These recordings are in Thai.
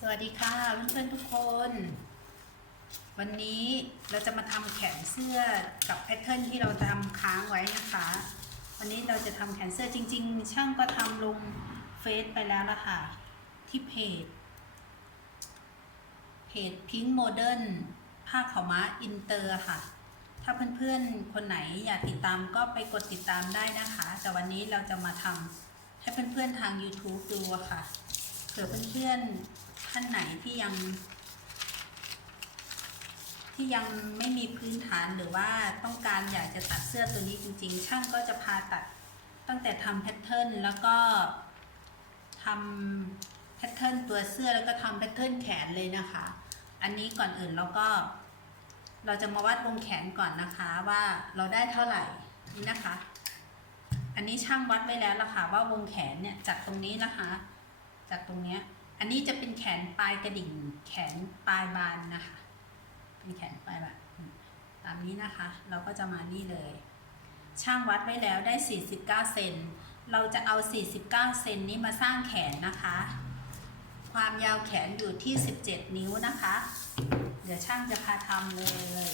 สวัสดีค่ะเพื่อนๆทุกคน วันนี้เราจะมาทำแขนเสื้อกับแพทเทิร์นที่เราทำค้างไว้นะคะ วันนี้เราจะทำแขนเสื้อจริง ๆ ช่างก็ทำลงเฟซไปแล้วละค่ะ ที่เพจ เพจพิงค์โมเดิร์นผ้าขาวม้าอินเตอร์ค่ะ ถ้าเพื่อนๆ คนไหนอยากติดตามก็ไปกดติดตามได้นะคะ แต่วันนี้เราจะมาทำให้เพื่อนๆทาง YouTube ดูค่ะเผื่อเพื่อนๆ ท่านไหนที่ยัง ที่ยังไม่มีพื้นฐานหรือว่าต้องการอยากจะตัดเสื้อตัวนี้จริง ๆ ช่างก็จะพาตัดตั้งแต่ทำแพทเทิร์นแล้วก็ทำแพทเทิร์นตัวเสื้อแล้วก็ทำแพทเทิร์นแขนเลยนะคะ อันนี้ก่อนอื่นเราก็ เราจะมาวัดวงแขนก่อนนะคะว่าเราได้เท่าไหร่นี่นะคะ อันนี้ช่างวัดไว้แล้วละค่ะว่าวงแขนเนี่ยจากตรงนี้นะคะ จากตรงเนี้ย อันนี้จะเป็นแขนปลายกระดิ่ง แขนปลายบานนะคะ เป็นแขนปลายบานตามนี้นะคะ เราก็จะมานี่เลย ช่างวัดไว้แล้วได้ 49 เซน เราจะเอา 49 เซนนี้มาสร้างแขนนะคะ ความยาวแขนอยู่ที่ 17 นิ้วนะคะ เดี๋ยวช่างจะพาทำเลย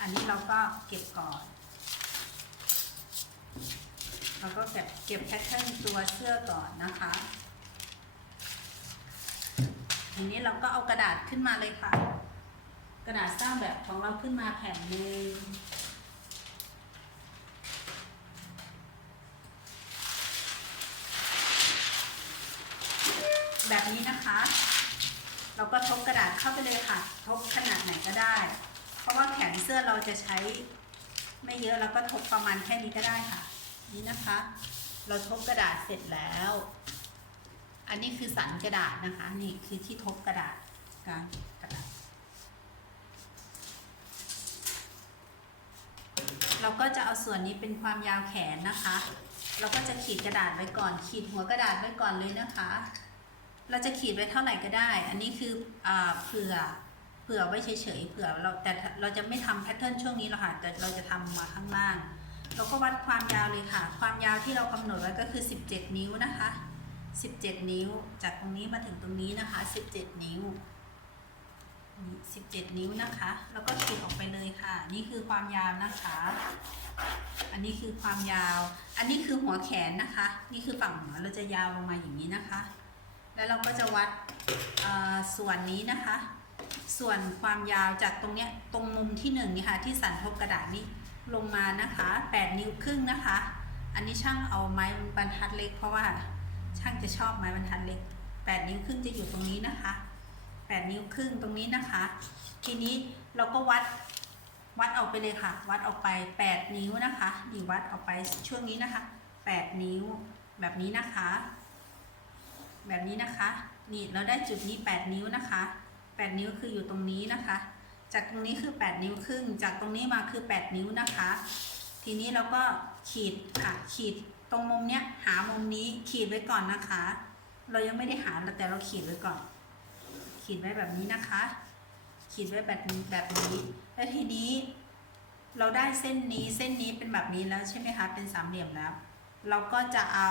อันนี้เราก็เก็บก่อน เราก็เก็บเก็บแพทเทิร์นตัวเสื้อก่อนนะคะ ทีนี้เราก็เอากระดาษขึ้นมาเลยค่ะ กระดาษสร้างแบบของเราขึ้นมาแผ่นหนึ่งแบบนี้นะคะ เราก็ทบกระดาษเข้าไปเลยค่ะ ทบขนาดไหนก็ได้ เพราะว่าแขนเสื้อเราจะใช้ ไม่เยอะเราก็ทบประมาณแค่นี้ก็ได้ค่ะ นี่นะคะ เราทบกระดาษเสร็จแล้ว อันนี้คือสันกระดาษนะคะ นี่คือที่ทบกระดาษการกระดาษ เราก็จะเอาส่วนนี้เป็นความยาวแขนนะคะ เราก็จะขีดกระดาษไว้ก่อน ขีดหัวกระดาษไว้ก่อนเลยนะคะ เราจะขีดไว้เท่าไหร่ก็ได้ อันนี้คืออาเผื่อเผื่อไว้เฉยๆเผื่อเราแต่เราจะไม่ทำแพทเทิร์นช่วงนี้หรอกค่ะแต่เราจะทำมาข้างล่าง เราก็วัดความยาวเลยค่ะ ความยาวที่เรากำหนดไว้ก็คือ 17 นิ้วนะคะ 17 นิ้ว จากตรงนี้มาถึงตรงนี้นะคะ 17 นิ้ว 17 นิ้วนะคะ แล้วก็ขีดออกไปเลยค่ะ นี่คือความยาวนะคะ อันนี้คือความยาว อันนี้คือหัวแขนนะคะ นี่คือฝั่งหัวเราจะยาวลงมาอย่างนี้นะคะ แล้วเราก็จะวัดส่วนนี้นะคะ ส่วนความยาวจากตรงเนี้ย ตรงมุมที่หนึ่งนี่ค่ะ ที่สันทบกระดาษนี้ลงมานะคะ 8 นิ้วครึ่งนะคะ อันนี้ช่างเอาไม้บรรทัดเล็กเพราะว่า ช่างจะชอบไม้บรรทัดเล็ก 8 นิ้วครึ่งจะอยู่ตรงนี้นะคะ 8 นิ้วครึ่งตรงนี้นะคะ ทีนี้เราก็วัดวัดออกไปเลยค่ะ วัดออกไป 8 นิ้วนะคะนี่วัดออกไปช่วงนี้นะคะ 8 นิ้วแบบนี้นะคะ แบบนี้นะคะ นี่เราได้จุดนี้ 8 นิ้วนะคะ 8 นิ้วคืออยู่ตรงนี้นะคะ จากตรงนี้คือ 8 นิ้วครึ่ง จากตรงนี้มาคือ 8 นิ้วนะคะ ทีนี้เราก็ขีดค่ะขีด ตรงมุมเนี้ยหามุมนี้ขีดไว้ก่อนนะคะ เรายังไม่ได้หาแต่เราขีดไว้ก่อน ขีดไว้แบบนี้นะคะ ขีดไว้แบบนี้แบบนี้แล้วทีนี้ เราได้เส้นนี้เส้นนี้เป็นแบบนี้แล้วใช่ไหมคะเป็นสามเหลี่ยมแล้ว เราก็จะเอา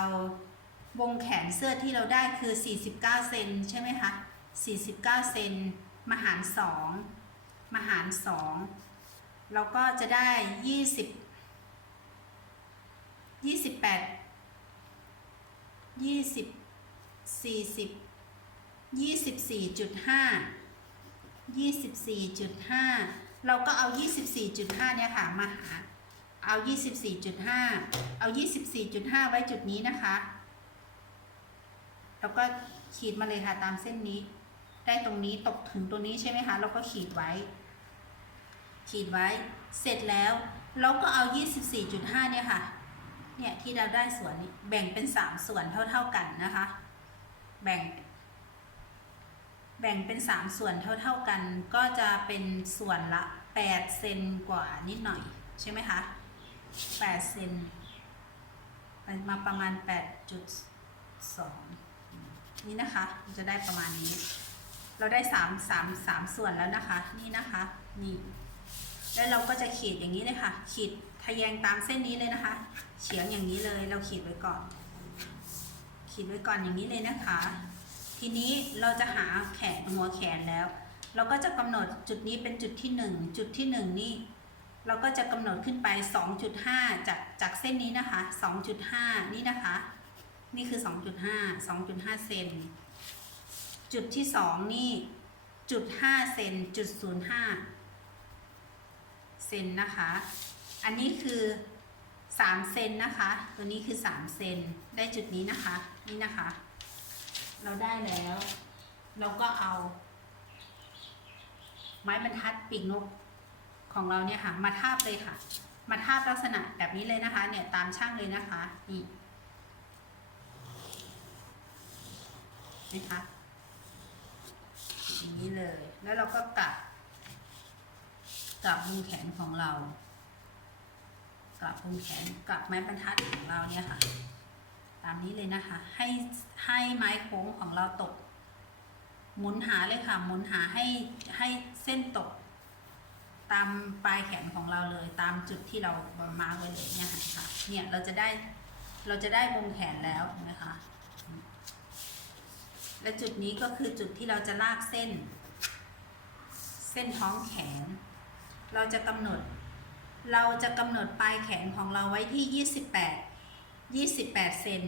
วงแขนเสื้อที่เราได้คือ 49 เซนใช่ไหมคะ 49 เซนมาหาร2มาหาร2เราก็จะได้ 20 ยี่สิบแปดยี่สิบสี่สิบยี่สิบสี่จุดห้ายี่สิบสี่จุดห้าเราก็เอายี่สิบสี่จุดห้าเนี่ยค่ะมาหา เอายี่สิบสี่จุดห้าเอายี่สิบสี่จุดห้าไว้จุดนี้นะคะแล้วก็ขีดมาเลยค่ะตามเส้นนี้ ได้ตรงนี้ตกถึงตัวนี้ใช่ไหมคะ เราก็ขีดไว้ ขีดไว้ เสร็จแล้ว เราก็เอายี่สิบสี่จุดห้าเนี่ยค่ะ เนี่ยที่เราได้ส่วนนี้แบ่งเป็น3ส่วนเท่าๆกันนะคะ แบ่ง แบ่งเป็น3ส่วนเท่าๆกัน ก็จะเป็นส่วนละ8เซนกว่านิดหน่อยใช่ไหมคะ8เซนมาประมาณ8.2นี่นะคะจะได้ประมาณนี้ เราได้3 3 3ส่วนแล้วนะคะ นี่นะคะ นี่ แล้วเราก็จะขีดอย่างนี้เลยค่ะ ขีดทะแยงตามเส้นนี้เลยนะคะ เฉียงอย่างนี้เลยเราขีดไว้ก่อน ขีดไว้ก่อนอย่างนี้เลยนะคะ ทีนี้เราจะหาแขนหัวแขนแล้ว เราก็จะกำหนดจุดนี้เป็นจุดที่ 1 จุดที่ 1 นี่เราก็จะกำหนดขึ้นไป 2.5 จากจากเส้นนี้นะคะ 2.5 นี่นะคะ นี่คือ 2.5 2.5 เซนจุดที่ 2 นี่จุด5เซนจุด05 เซนนะคะ อันนี้คือ3เซนนะคะ ตัวนี้คือ3เซนได้จุดนี้นะคะ นี่นะคะ เราได้แล้ว เราก็เอา ไม้บรรทัดปีกนกของเราเนี่ยค่ะ มาทาบเลยค่ะ มาทาบลักษณะแบบนี้เลยนะคะ เนี่ยตามช่างเลยนะคะนี่นะคะอย่างนี้เลย แล้วเราก็กลับ กลับมุมแขนของเรา กลับมุมแขนกลับไม้บรรทัดของเราเนี่ยค่ะ ตามนี้เลยนะคะ ให้ให้ไม้โค้งของเราตก หมุนหาเลยค่ะ หมุนหาให้ให้เส้นตก ตามปลายแขนของเราเลย ตามจุดที่เรามาไว้เลยเนี่ยค่ะ เนี่ยเราจะได้เราจะได้วงแขนแล้วนะคะ และจุดนี้ก็คือจุดที่เราจะลากเส้น เส้นท้องแขน เราจะกำหนด เราจะกำหนดปลายแขนของเราไว้ที่ 28 28 เซน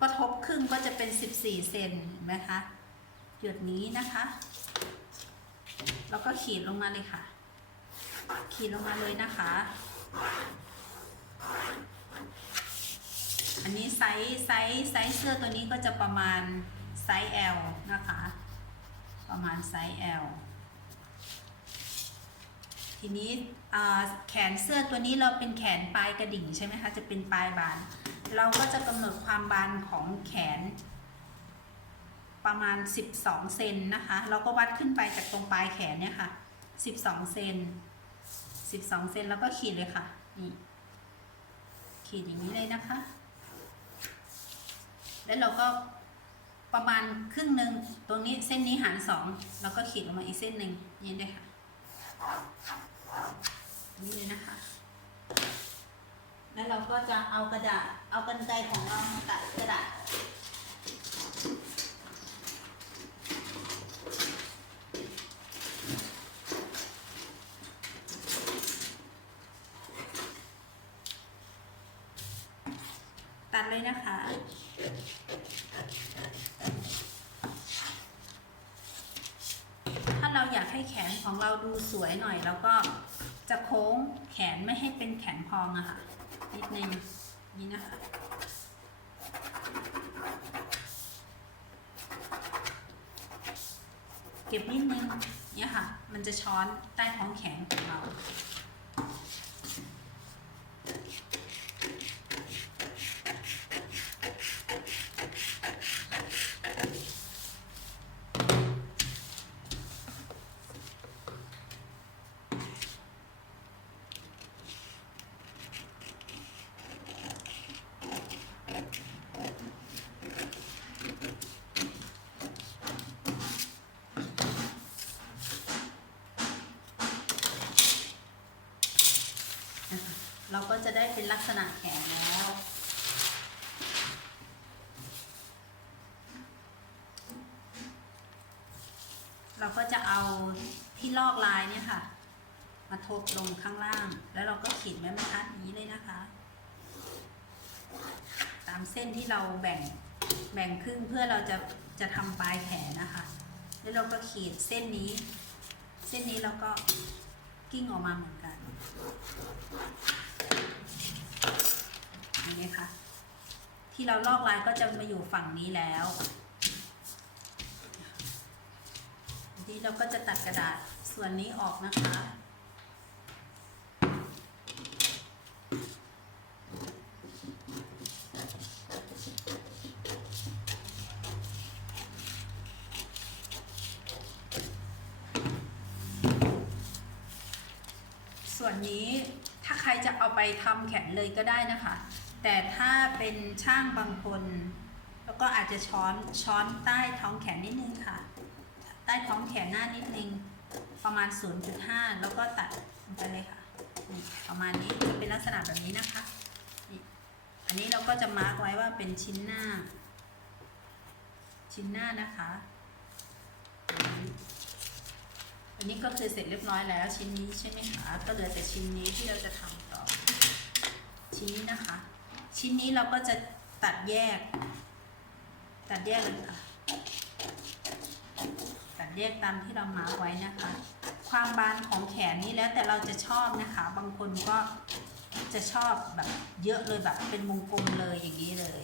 ก็ทบครึ่งก็จะเป็น 14 เซนเห็นไหมคะจุดนี้นะคะ แล้วก็ขีดลงมาเลยค่ะ ขีดลงมาเลยนะคะ อันนี้ไซส์ไซส์ไซส์เสื้อตัวนี้ก็จะประมาณไซส์ L นะคะ ประมาณไซส์ L ทีนี้แขนเสื้อตัวนี้เราเป็นแขนปลายกระดิ่งใช่ไหมคะจะเป็นปลายบาน เราก็จะกำหนดความบานของแขน ประมาณ 12เซนนะคะ เราก็วัดขึ้นไปจากตรงปลายแขนเนี่ยค่ะ 12เซน12เซนแล้วก็ขีดเลยค่ะนี่ขีดอย่างนี้เลยนะคะ แล้วเราก็ประมาณครึ่งหนึ่งตรงนี้เส้นนี้หารสองแล้วก็ขีดลงมาอีกเส้นหนึ่งนี่เลยค่ะ นี่เลยนะคะ แล้วเราก็จะเอากระดาษ เอากรรไกรของเรามาตัดกระดาษตัดเลยนะคะ ถ้าเราอยากให้แขนของเราดูสวยหน่อย แล้วก็ จะโค้งแขนไม่ให้เป็นแขนพองอะค่ะนิดนึงนี่นะคะเก็บนิดนึงเนี่ยค่ะ มันจะช้อนใต้ท้องแขนของเรา นะคะเราก็จะ ได้เป็นลักษณะแขนแล้ว เราก็จะเอาที่ลอกลายเนี่ยค่ะ มาทบลงข้างล่าง แล้วเราก็ขีดแม่บรรทัดนี้เลยนะคะ ตามเส้นที่เราแบ่งแบ่งครึ่งเพื่อเราจะจะทำปลายแขนนะคะ แล้วเราก็ขีดเส้นนี้ เส้นนี้เราก็กิ้งออกมาเหมือนกัน อย่างนี้ค่ะที่เราลอกลายก็จะมาอยู่ฝั่งนี้แล้วทีนี้เราก็จะตัดกระดาษส่วนนี้ออกนะคะส่วนนี้ถ้าใครจะเอาไปทำแขนเลยก็ได้นะคะ แต่ถ้าเป็นช่างบางคน แล้วก็อาจจะช้อนช้อนใต้ท้องแขนนิดนึงค่ะ ใต้ท้องแขนหน้านิดนึงประมาณ 0.5 แล้วก็ตัดลงไปเลยค่ะนี่ประมาณนี้จะเป็นลักษณะแบบนี้นะคะนี่อันนี้เราก็จะมาร์กไว้ว่าเป็นชิ้นหน้า ชิ้นหน้านะคะอันนี้ก็คือเสร็จเรียบร้อยแล้วชิ้นนี้ใช่ไหมคะก็เหลือแต่ชิ้นนี้ที่เราจะทำต่อชิ้นนี้นะคะ ชิ้นนี้เราก็จะตัดแยก ตัดแยกเลยค่ะตัดแยกตามที่เรามาไว้นะคะ ความบานของแขนนี้แล้วแต่เราจะชอบนะคะ บางคนก็จะชอบแบบเยอะเลยแบบเป็นวงกลมเลยอย่างนี้เลย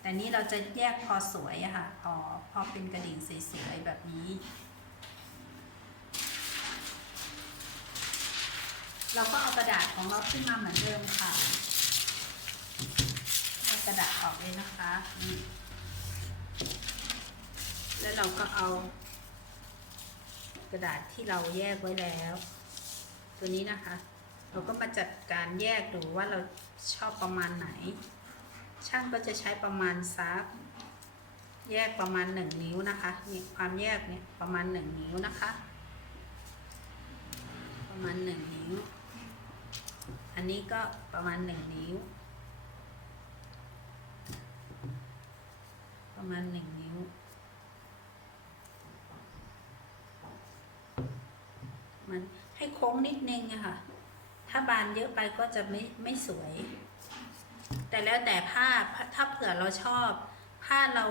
แต่นี้เราจะแยกพอสวยอะค่ะ พอพอเป็นกระดิ่งสวยๆแบบนี้ เราก็เอากระดาษของเราขึ้นมาเหมือนเดิมค่ะ กระดาษออกเลยนะคะ แล้วเราก็เอา กระดาษที่เราแยกไว้แล้ว ตัวนี้นะคะ เราก็มาจัดการแยกดูว่าเราชอบประมาณไหน ช่างก็จะใช้ประมาณซักแยกประมาณหนึ่งนิ้วนะคะนี่ความแยกเนี่ยประมาณหนึ่งนิ้วนะคะ ประมาณหนึ่งนิ้ว อันนี้ก็ประมาณหนึ่งนิ้ว ประมาณหนึ่งนิ้ว มันให้โค้งนิดนึงอะค่ะ ถ้าบานเยอะไปก็จะไม่ไม่สวย แต่แล้วแต่ผ้าถ้าเผื่อเราชอบ ผ้าเรา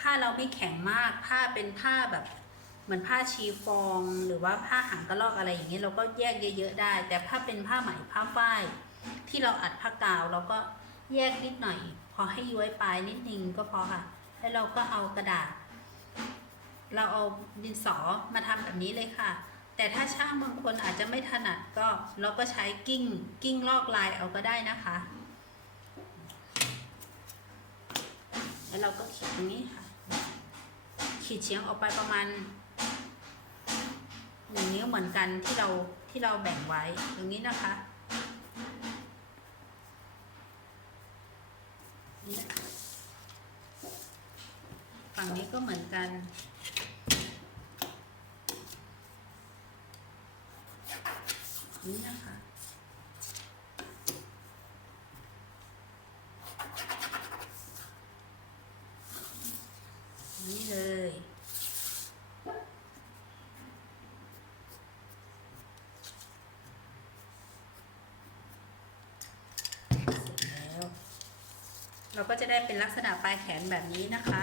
ผ้าเราไม่แข็งมาก ผ้าเป็นผ้าแบบเหมือนผ้าชีฟองหรือว่าผ้าหางกระรอกอะไรอย่างเงี้ยเราก็แยกเยอะๆได้ แต่ผ้าเป็นผ้าไหมผ้าฝ้ายที่เราอัดผ้ากาวเราก็แยกนิดหน่อย พอให้ย้วยปลายนิดนึงก็พอค่ะ แล้วเราก็เอากระดาษ เราเอาดินสอมาทำแบบนี้เลยค่ะ แต่ถ้าช่างบางคนอาจจะไม่ถนัดก็เราก็ใช้กิ้งกิ้งลอกลายเอาก็ได้นะคะ แล้วเราก็ขีดตรงนี้ค่ะ ขีดเฉียงออกไปประมาณหนึ่งนิ้วเหมือนกันที่เราที่เราแบ่งไว้ตรงนี้นะคะนี่นะคะ ฝั่งนี้ก็เหมือนกัน นี่นะคะ นี่เลยเสร็จแล้วเราก็จะได้เป็นลักษณะปลายแขนแบบนี้นะคะ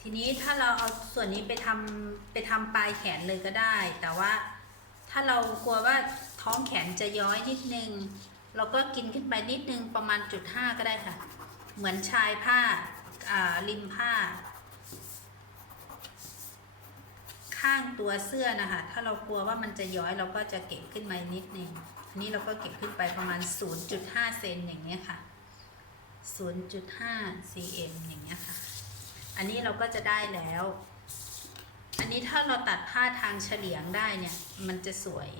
ทีนี้ถ้าเราเอา ส่วนนี้ไปทำไปทำปลายแขนเลยก็ได้ แต่ว่าถ้าเรากลัวว่าท้องแขนจะย้อยนิดนึง เราก็กินขึ้นไปนิดนึงประมาณจุดห้าก็ได้ค่ะ เหมือนชายผ้าอ่าริมผ้า ข้างตัวเสื้อนะคะ ถ้าเรากลัวว่ามันจะย้อยเราก็จะเก็บขึ้นมานิดนึงอันนี้เราก็เก็บขึ้นไปประมาณ 0.5 เซนอย่างเงี้ยค่ะ 0.5 cm อย่างเงี้ยค่ะ อันนี้เราก็จะได้แล้ว อันนี้ถ้าเราตัดผ้าทางเฉลียงได้เนี่ย มันจะสวย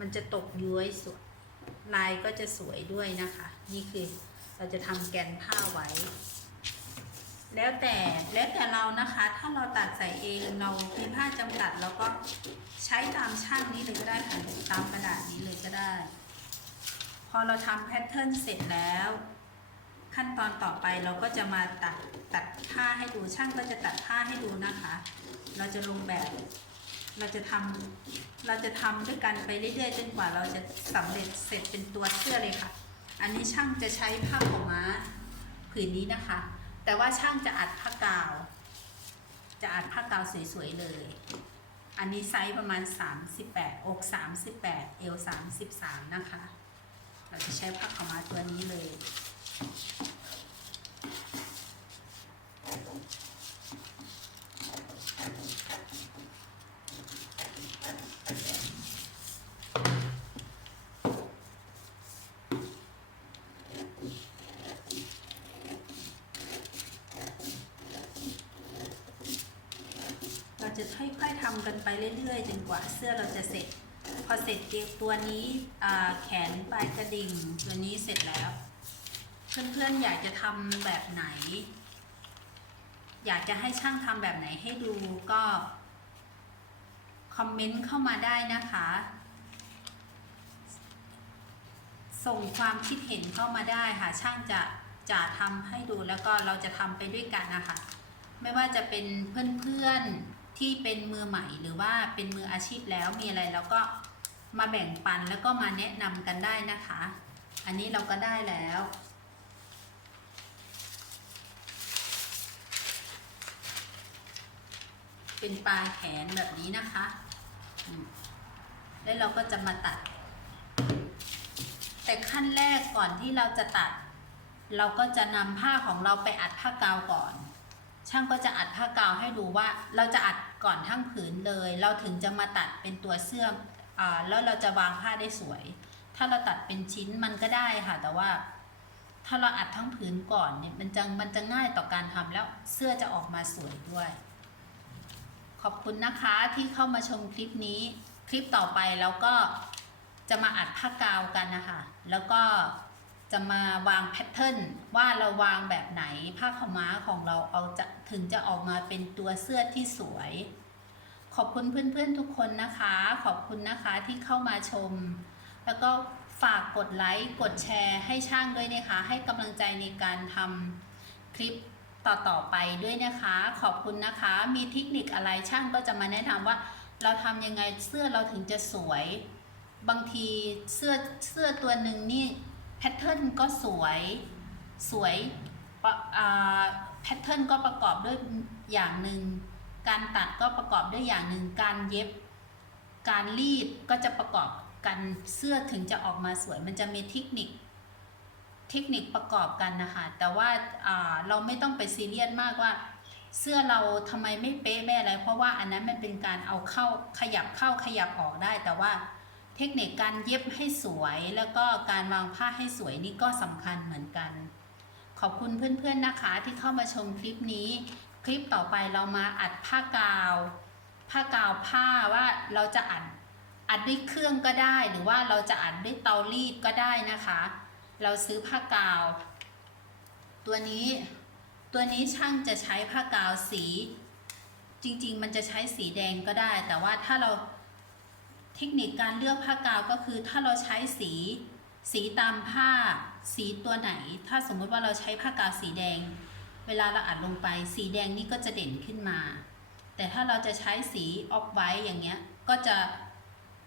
มันจะตกย้วยสวยลายก็จะสวยด้วยนะคะ นี่คือเราจะทำแกนผ้าไว้ แล้วแต่แล้วแต่เรานะคะ ถ้าเราตัดใส่เองเรามีผ้าจำกัดเราก็ใช้ตามช่างนี้เลยก็ได้ค่ะตามกระดาษนี้เลยก็ได้ พอเราทำแพทเทิร์นเสร็จแล้ว ขั้นตอนต่อไปเราก็จะมาตัดตัดผ้าให้ดูช่างก็จะตัดผ้าให้ดูนะคะ เราจะลงแบบ เราจะทำเราจะทำด้วยกันไปเรื่อยๆจนกว่าเราจะสำเร็จเสร็จเป็นตัวเสื้อเลยค่ะ อันนี้ช่างจะใช้ผ้าขาวม้าผืนนี้นะคะ แต่ว่าช่างจะอัดผ้ากาว จะอัดผ้ากาวสวยๆเลย อันนี้ไซส์ประมาณ 38 อก 38 เอว 33 นะคะ เราจะใช้ผ้าขาวม้าตัวนี้เลย จะค่อยๆทำกันไปเรื่อยๆ จนกว่าเสื้อเราจะเสร็จ พอเสร็จเตัวนี้แขนปลายกระดิ่งตัวนี้เสร็จแล้ว เพื่อนๆอยากจะทำแบบไหน อยากจะให้ช่างทำแบบไหนให้ดูก็คอมเมนต์เข้ามาได้นะคะ ส่งความคิดเห็นเข้ามาได้ค่ะ ช่างจะจะทำให้ดูแล้วก็เราจะทำไปด้วยกันนะคะ ไม่ว่าจะเป็นเพื่อนๆที่เป็นมือใหม่หรือว่าเป็นมืออาชีพแล้วมีอะไรเราก็มาแบ่งปันแล้วก็มาแนะนำกันได้นะคะ อันนี้เราก็ได้แล้ว เป็นปลายแขนแบบนี้นะคะ แล้วเราก็จะมาตัด แต่ขั้นแรกก่อนที่เราจะตัด เราก็จะนำผ้าของเราไปอัดผ้ากาวก่อน ช่างก็จะอัดผ้ากาวให้ดูว่า เราจะอัดก่อนทั้งผืนเลย เราถึงจะมาตัดเป็นตัวเสื้ออแล้วเราจะวางผ้าได้สวย ถ้าเราตัดเป็นชิ้นมันก็ได้ค่ะแต่ว่าถ้าเราอัดทั้งผืนก่อนเนี่ยมันจะมันจะง่ายต่อการทำแล้วเสื้อจะออกมาสวยด้วย ขอบคุณนะคะที่เข้ามาชมคลิปนี้ คลิปต่อไปเราก็จะมาอัดผ้ากาวกันนะคะแล้วก็จะมาวางแพทเทิร์นว่าเราวางแบบไหนผ้าขาม้าของเราเอาจะถึงจะออกมาเป็นตัวเสื้อที่สวย ขอบคุณเพื่อนๆทุกคนนะคะ ขอบคุณนะคะที่เข้ามาชม แล้วก็ฝากกดไลค์กดแชร์ให้ช่างด้วยนะคะ ให้กำลังใจในการทำคลิป ต่อๆไปด้วยนะคะ ขอบคุณนะคะ มีเทคนิคอะไรช่างก็จะมาแนะนำว่า เราทำยังไงเสื้อเราถึงจะสวย บางทีเสื้อเสื้อตัวหนึ่งนี่แพทเทิร์นก็สวยสวยแพทเทิร์นก็ประกอบด้วยอย่างหนึ่งการตัดก็ประกอบด้วยอย่างหนึ่งการเย็บ การรีดก็จะประกอบกันเสื้อถึงจะออกมาสวย มันจะมีเทคนิค เทคนิคประกอบกันนะคะแต่ว่าาเราไม่ต้องไปซีเรียสมากว่า เสื้อเราทำไมไม่เป๊ะไม่อะไร เพราะว่าอันนั้นมันเป็นการเอาเข้าขยับเข้าขยับออกได้ แต่ว่าเทคนิคการเย็บให้สวยแล้วก็การวางผ้าให้สวยนี่ก็สำคัญเหมือนกัน ขอบคุณเพื่อนๆนะคะที่เข้ามาชมคลิปนี้ คลิปต่อไปเรามาอัดผ้ากาว ผ้ากาวผ้าว่าเราจะอัดอัดด้วยเครื่องก็ได้ หรือว่าเราจะอัดด้วยเตารีดก็ได้นะคะ เราซื้อผ้ากาว ตัวนี้ตัวนี้ช่างจะใช้ผ้ากาวสี จริง ๆ มันจะใช้สีแดงก็ได้ แต่ว่าถ้าเราเทคนิคการเลือกผ้ากาวก็คือ ถ้าเราใช้สี สีตามผ้าสีตัวไหน ถ้าสมมติว่าเราใช้ผ้ากาวสีแดง เวลาเราอัดลงไป สีแดงนี่ก็จะเด่นขึ้นมา แต่ถ้าเราจะใช้สีออฟไวท์อย่างเงี้ยก็จะ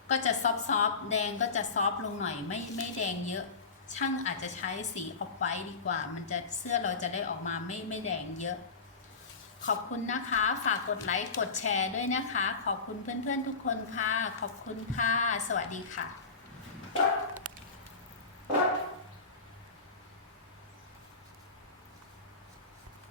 ก็จะซอฟซอฟแดงก็จะซอฟลงหน่อยไม่ไม่แดงเยอะ ช่างอาจจะใช้สีออกไว้ดีกว่า มันจะเสื้อเราจะได้ออกมาไม่ไม่แดงเยอะ ขอบคุณนะคะ ฝากกดไลค์กดแชร์ด้วยนะคะ ขอบคุณเพื่อนๆทุกคนค่ะ ขอบคุณค่ะ สวัสดีค่ะ